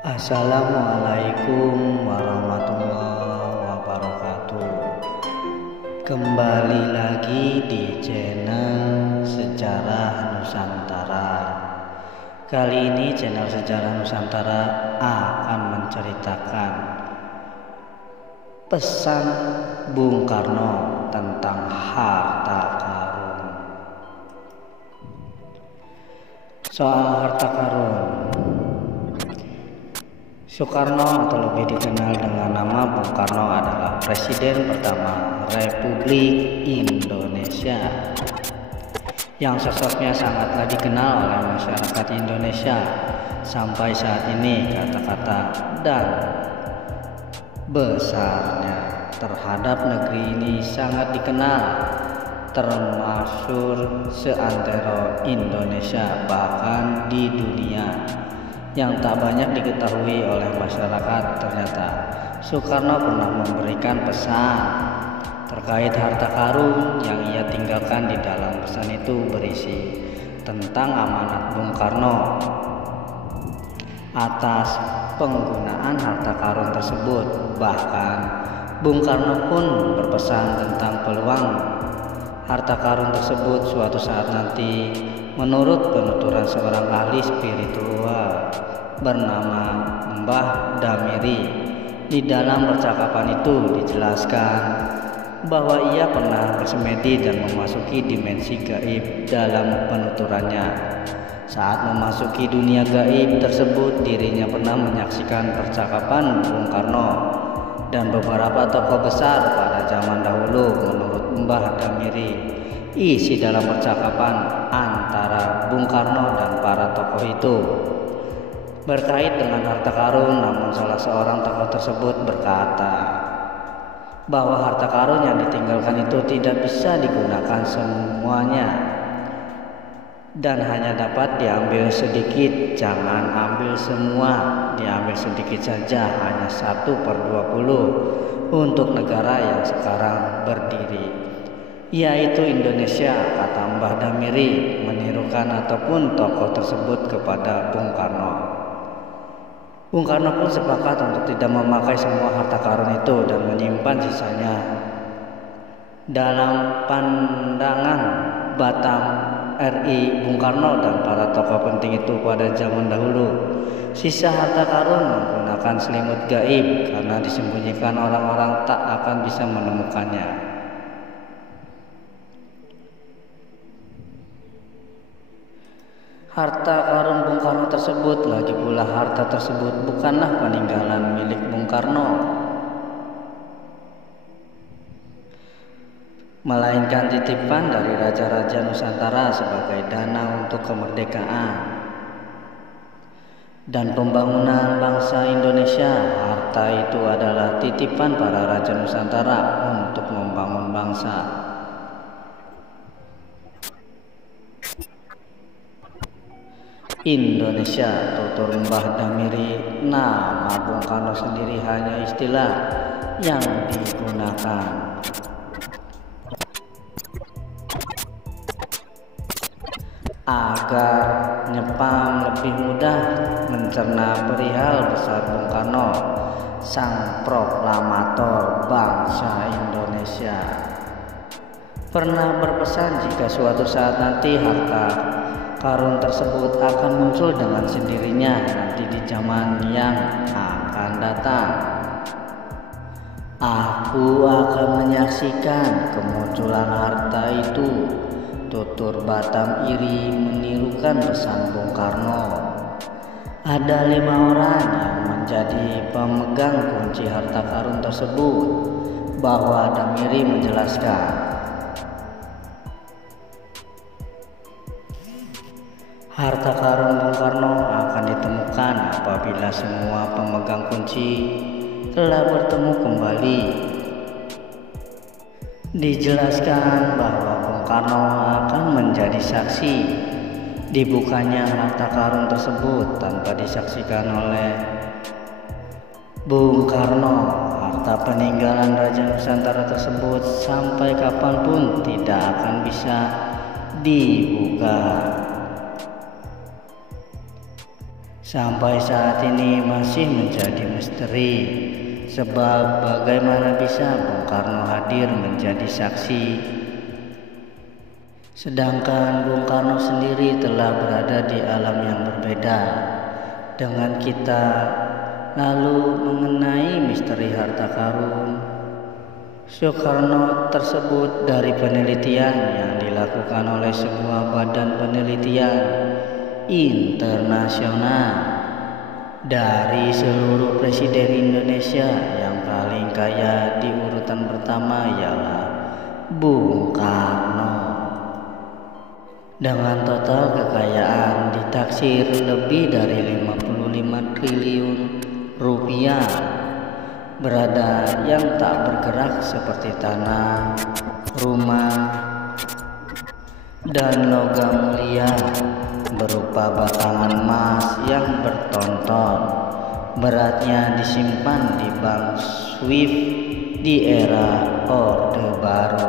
Assalamualaikum warahmatullahi wabarakatuh. Kembali lagi di channel Sejarah Nusantara. Kali ini channel Sejarah Nusantara akan menceritakan pesan Bung Karno tentang harta karun. Soal harta karun, Soekarno atau lebih dikenal dengan nama Bung Karno adalah Presiden pertama Republik Indonesia yang sosoknya sangatlah dikenal oleh masyarakat Indonesia. Sampai saat ini kata-kata dan besarnya terhadap negeri ini sangat dikenal, termasuk seantero Indonesia bahkan di dunia. Yang tak banyak diketahui oleh masyarakat, ternyata Soekarno pernah memberikan pesan terkait harta karun yang ia tinggalkan. Di dalam pesan itu berisi tentang amanat Bung Karno atas penggunaan harta karun tersebut. Bahkan Bung Karno pun berpesan tentang peluang harta karun tersebut suatu saat nanti. Menurut penuturan seorang ahli spiritual bernama Mbah Damiri, di dalam percakapan itu dijelaskan bahwa ia pernah bersemedi dan memasuki dimensi gaib. Dalam penuturannya, saat memasuki dunia gaib tersebut, dirinya pernah menyaksikan percakapan Bung Karno dan beberapa tokoh besar pada zaman dahulu. Menurut Mbah Damiri, isi dalam percakapan antara Bung Karno dan para tokoh itu berkait dengan harta karun. Namun salah seorang tokoh tersebut berkata bahwa harta karun yang ditinggalkan itu tidak bisa digunakan semuanya dan hanya dapat diambil sedikit. Jangan ambil semua, diambil sedikit saja, hanya 1/20 untuk negara yang sekarang berdiri, yaitu Indonesia, kata Mbah Damiri, menirukan ataupun tokoh tersebut kepada Bung Karno. Bung Karno pun sepakat untuk tidak memakai semua harta karun itu dan menyimpan sisanya. Dalam pandangan Batam RI, Bung Karno dan para tokoh penting itu pada zaman dahulu, sisa harta karun menggunakan selimut gaib karena disembunyikan, orang-orang tak akan bisa menemukannya. Harta karun Bung Karno tersebut, lagi pula harta tersebut bukanlah peninggalan milik Bung Karno, melainkan titipan dari Raja-Raja Nusantara sebagai dana untuk kemerdekaan dan pembangunan bangsa Indonesia. Harta itu adalah titipan para Raja Nusantara untuk membangun bangsa. Indonesia, tutur Mbah Damiri. Nama Bung Karno sendiri hanya istilah yang digunakan agar Nyepam lebih mudah mencerna perihal besar Bung Karno, sang proklamator bangsa Indonesia. Pernah berpesan jika suatu saat nanti harta karun tersebut akan muncul dengan sendirinya nanti di zaman yang akan datang. Aku akan menyaksikan kemunculan harta itu, tutur Batam Iri menirukan pesan Bung Karno. Ada 5 orang yang menjadi pemegang kunci harta karun tersebut. Bahwa Damiri menjelaskan, harta karun Bung Karno akan ditemukan apabila semua pemegang kunci telah bertemu kembali. Dijelaskan bahwa Bung Karno akan menjadi saksi dibukanya harta karun tersebut tanpa disaksikan oleh Bung Karno. Harta peninggalan Raja Nusantara tersebut sampai kapanpun tidak akan bisa dibuka. Sampai saat ini masih menjadi misteri, sebab bagaimana bisa Bung Karno hadir menjadi saksi, sedangkan Bung Karno sendiri telah berada di alam yang berbeda dengan kita. Lalu mengenai misteri harta karun Soekarno tersebut, dari penelitian yang dilakukan oleh sebuah badan penelitian internasional, dari seluruh presiden Indonesia yang paling kaya di urutan pertama ialah Bung Karno dengan total kekayaan ditaksir lebih dari 55 triliun rupiah, berada yang tak bergerak seperti tanah, rumah, dan logam mulia berupa batangan emas yang bertonton. Beratnya disimpan di bank Swift di era Orde Baru.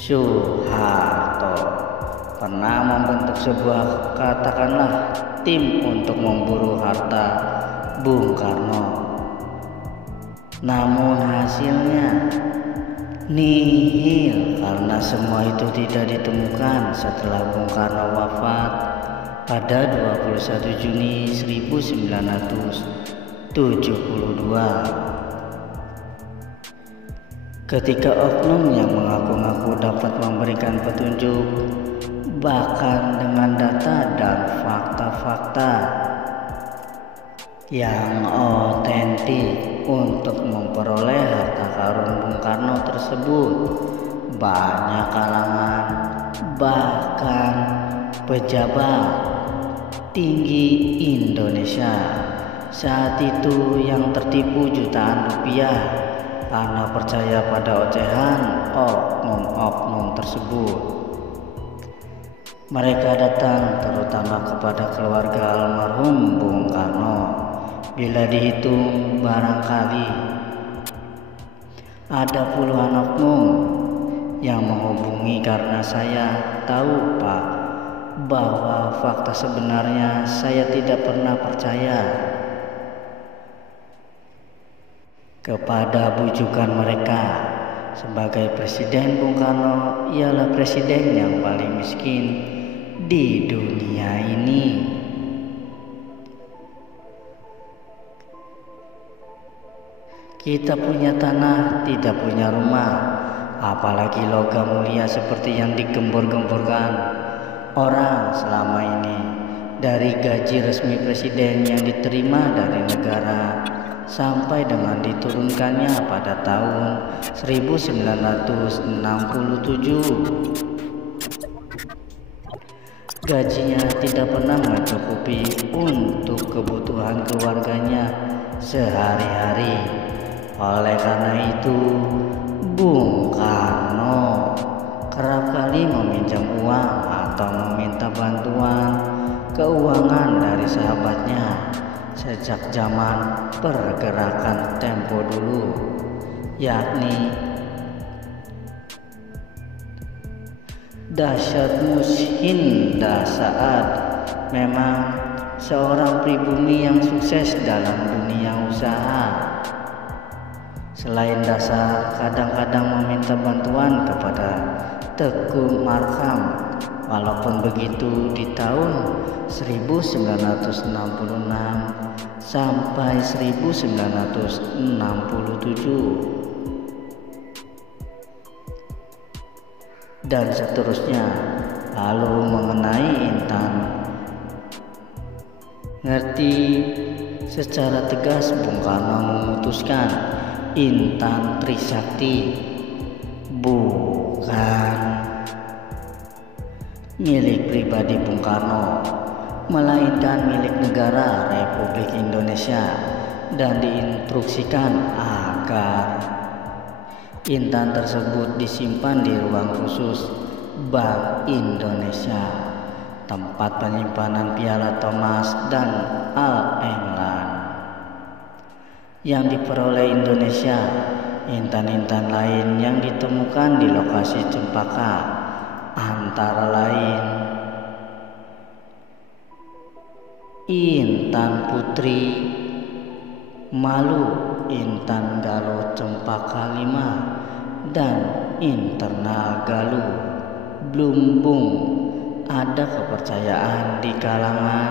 Soeharto pernah membentuk sebuah, katakanlah, tim untuk memburu harta Bung Karno. Namun hasilnya nihil karena semua itu tidak ditemukan setelah Bung Karno wafat pada 21 Juni 1972. Ketika oknum yang mengaku-ngaku dapat memberikan petunjuk, bahkan dengan data dan fakta-fakta yang otentik untuk memperoleh harta karun Bung Karno tersebut, banyak kalangan, bahkan pejabat tinggi Indonesia saat itu yang tertipu jutaan rupiah karena percaya pada ocehan oknum-oknum tersebut. Mereka datang terutama kepada keluarga almarhum Bung Karno. Bila dihitung, barangkali ada puluhan oknum yang menghubungi karena saya tahu, Pak, bahwa fakta sebenarnya saya tidak pernah percaya kepada bujukan mereka. Sebagai presiden, Bung Karno ialah presiden yang paling miskin di dunia ini. Kita punya tanah, tidak punya rumah, apalagi logam mulia seperti yang digembor-gemborkan orang selama ini. Dari gaji resmi presiden yang diterima dari negara sampai dengan diturunkannya pada tahun 1967. Gajinya tidak pernah mencukupi untuk kebutuhan keluarganya sehari-hari. Oleh karena itu, Bung Karno kerap kali meminjam uang atau meminta bantuan keuangan dari sahabatnya sejak zaman pergerakan Tempo dulu, yakni Dasyat Mushinda Saat. Memang seorang pribumi yang sukses dalam dunia usaha. Selain Dasar kadang-kadang meminta bantuan kepada Teguh Markham. Walaupun begitu, di tahun 1966 sampai 1967 dan seterusnya. Lalu mengenai Intan, ngerti secara tegas Bung Karno memutuskan Intan Trisakti bukan milik pribadi Bung Karno, melainkan milik negara Republik Indonesia, dan diinstruksikan agar Intan tersebut disimpan di ruang khusus Bank Indonesia, tempat penyimpanan Piala Thomas dan All England yang diperoleh Indonesia. Intan-intan lain yang ditemukan di lokasi Cempaka antara lain Intan Putri Malu, Intan Galuh Cempaka Lima, dan internal Galuh Blumbung. Ada kepercayaan di kalangan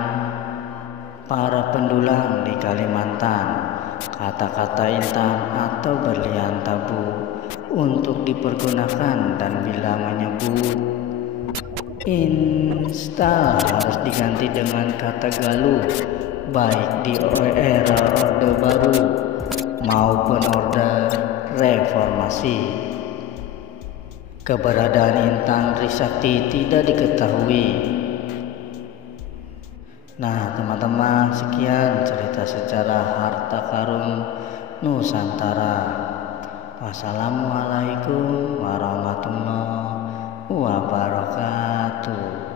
para pendulang di Kalimantan, kata-kata intan atau berlian tabu untuk dipergunakan, dan bila menyebut install harus diganti dengan kata Galuh, baik di era Orde Baru maupun Orde Reformasi. Keberadaan Intan Trisakti tidak diketahui. Nah teman-teman, sekian cerita sejarah harta karun Nusantara. Wassalamualaikum warahmatullahi wabarakatuh.